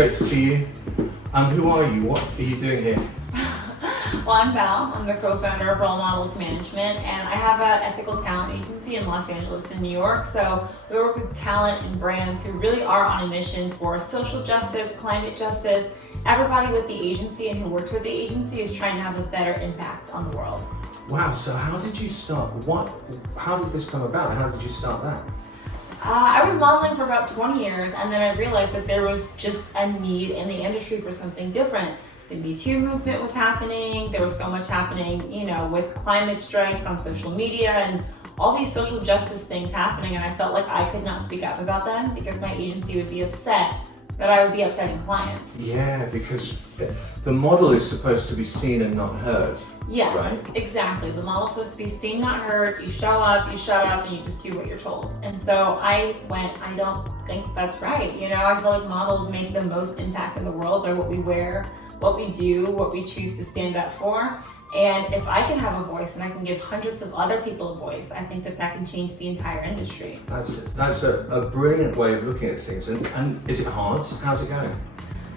Great to see you. Who are you? What are you doing here? Well, I'm Val. I'm the co-founder of Role Models Management, and I have an ethical talent agency in Los Angeles and New York. So we work with talent and brands who really are on a mission for social justice, climate justice. Everybody with the agency and who works with the agency is trying to have a better impact on the world. Wow, so how did you start? How did this come about? How did you start that? I was modeling for about 20 years, and then I realized that there was just a need in the industry for something different. The Me Too movement was happening. There was so much happening, with climate strikes on social media and all these social justice things happening. And I felt like I could not speak up about them because my agency would be upset that I would be upsetting clients. Yeah, because the model is supposed to be seen and not heard. Yes, right? Exactly. The model's supposed to be seen, not heard. You show up, you shut up, and you just do what you're told. And so I don't think that's right. I feel like models make the most impact in the world by what we wear, what we do, what we choose to stand up for. And if I can have a voice and I can give hundreds of other people a voice, I think that can change the entire industry. That's a brilliant way of looking at things. And is it hard? How's it going?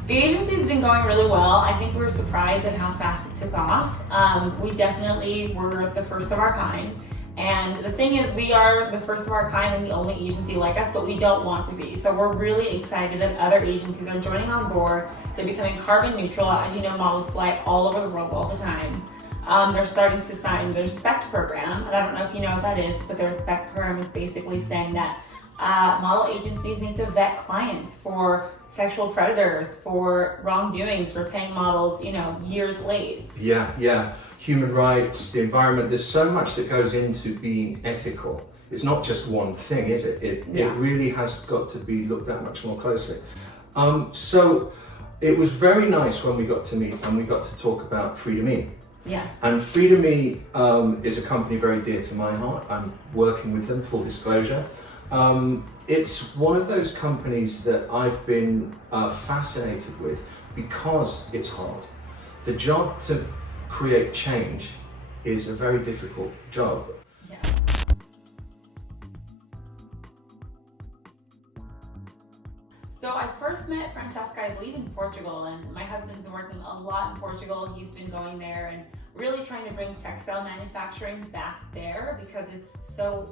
The agency's been going really well. I think we were surprised at how fast it took off. We definitely were the first of our kind. And the thing is, we are the first of our kind and the only agency like us, but we don't want to be. So we're really excited that other agencies are joining on board. They're becoming carbon neutral. As you know, models fly all over the world all the time. They're starting to sign their SPECT program, and I don't know if you know what that is, but their SPECT program is basically saying that model agencies need to vet clients for sexual predators, for wrongdoings, for paying models, years late. Yeah. Human rights, the environment, there's so much that goes into being ethical. It's not just one thing, is it? It really has got to be looked at much more closely. So it was very nice when we got to meet and we got to talk about freedomee. Yeah. And freedomee is a company very dear to my heart. I'm working with them, full disclosure. It's one of those companies that I've been fascinated with because it's hard. The job to create change is a very difficult job. Yeah. So I first met Francesca, I believe, in Portugal, and my husband's been working a lot in Portugal. He's been going there and really trying to bring textile manufacturing back there because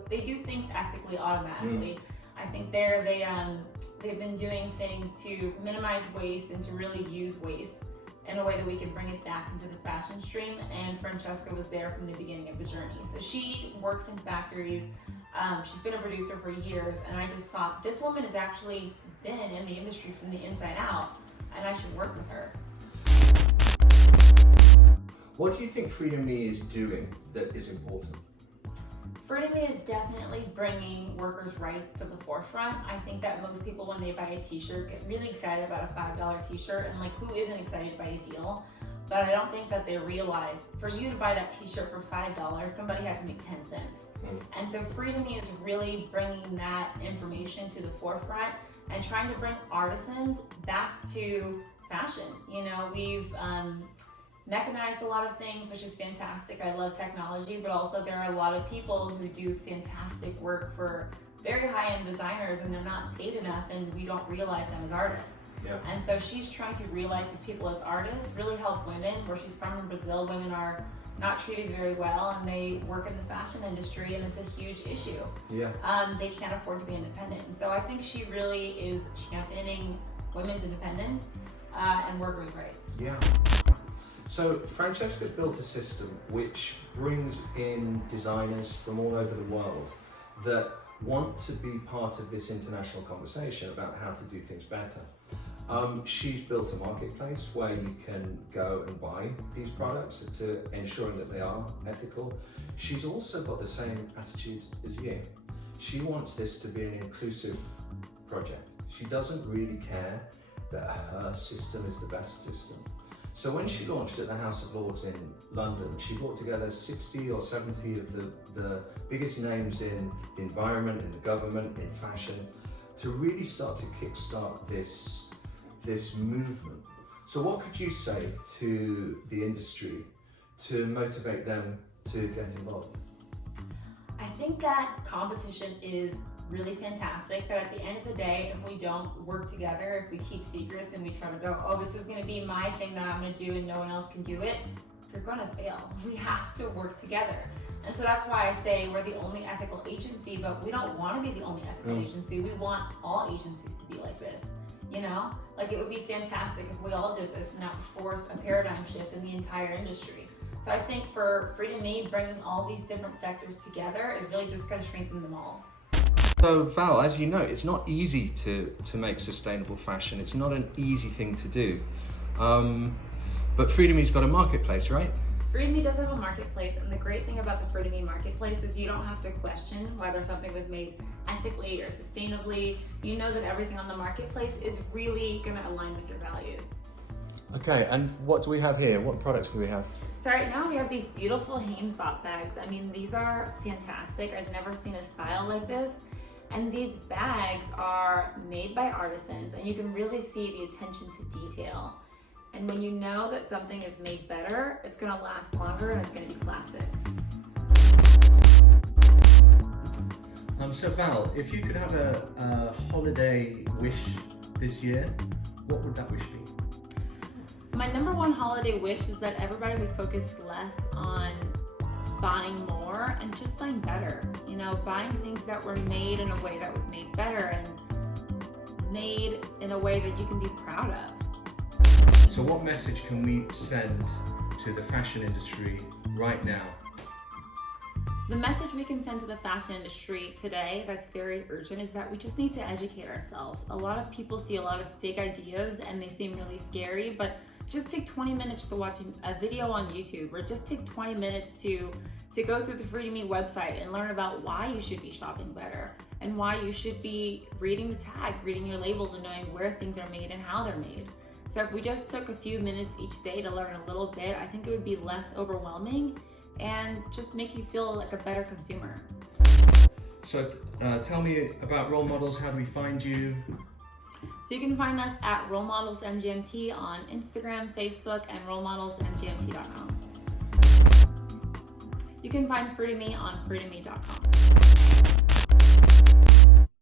they do things ethically automatically. I think they've been doing things to minimize waste and to really use waste in a way that we can bring it back into the fashion stream, and Francesca was there from the beginning of the journey. So she works in factories, she's been a producer for years, and I just thought, this woman has actually been in the industry from the inside out, and I should work with her. What do you think freedomee is doing that is important? freedomee is definitely bringing workers' rights to the forefront. I think that most people, when they buy a t-shirt, get really excited about a $5 t-shirt, and who isn't excited by a deal? But I don't think that they realize, for you to buy that t-shirt for $5, somebody has to make 10 cents. And so freedomee is really bringing that information to the forefront and trying to bring artisans back to fashion. We've mechanized a lot of things, which is fantastic. I love technology, but also there are a lot of people who do fantastic work for very high-end designers, and they're not paid enough, and we don't realize them as artists. Yeah. And so she's trying to realize these people as artists, really help women. Where she's from in Brazil, women are not treated very well, and they work in the fashion industry, and it's a huge issue. Yeah. They can't afford to be independent. And so I think she really is championing women's independence and workers' rights. Yeah. So Francesca's built a system which brings in designers from all over the world that want to be part of this international conversation about how to do things better. She's built a marketplace where you can go and buy these products to ensuring that they are ethical. She's also got the same attitude as you. She wants this to be an inclusive project. She doesn't really care that her system is the best system. So when she launched at the House of Lords in London, she brought together 60 or 70 of the biggest names in the environment, in the government, in fashion, to really start to kickstart this movement. So what could you say to the industry to motivate them to get involved? I think that competition is really fantastic, but at the end of the day, if we don't work together, if we keep secrets and we try to go, oh, this is gonna be my thing that I'm gonna do and no one else can do it, you're gonna fail. We have to work together. And so that's why I say we're the only ethical agency, but we don't want to be the only ethical agency. We want all agencies to be like this. You know, like it would be fantastic if we all did this, and that would force a paradigm shift in the entire industry. So I think for freedomee, bringing all these different sectors together is really just going to strengthen them all. So Val, as you know, it's not easy to make sustainable fashion. It's not an easy thing to do. But freedomee's got a marketplace, right? freedomee does have a marketplace, and the great thing about the freedomee marketplace is you don't have to question whether something was made ethically or sustainably. You know that everything on the marketplace is really going to align with your values. Okay, and what do we have here? What products do we have? So right now we have these beautiful Hainbot bags. I mean, these are fantastic. I've never seen a style like this. And these bags are made by artisans, and you can really see the attention to detail. And when you know that something is made better, it's gonna last longer and it's gonna be classic. So Val, if you could have a holiday wish this year, what would that wish be? My number one holiday wish is that everybody would focus less on buying more and just buying better. You know, buying things that were made in a way that was made better and made in a way that you can be proud of. So what message can we send to the fashion industry right now? The message we can send to the fashion industry today that's very urgent is that we just need to educate ourselves. A lot of people see a lot of big ideas and they seem really scary, but just take 20 minutes to watch a video on YouTube, or just take 20 minutes to go through the freedomee website and learn about why you should be shopping better and why you should be reading the tag, reading your labels, and knowing where things are made and how they're made. So if we just took a few minutes each day to learn a little bit, I think it would be less overwhelming and just make you feel like a better consumer. So tell me about role models. How do we find you? So you can find us at Role Models MGMT on Instagram, Facebook, and rolemodelsmgmt.com. You can find freedomee on freedomee.com.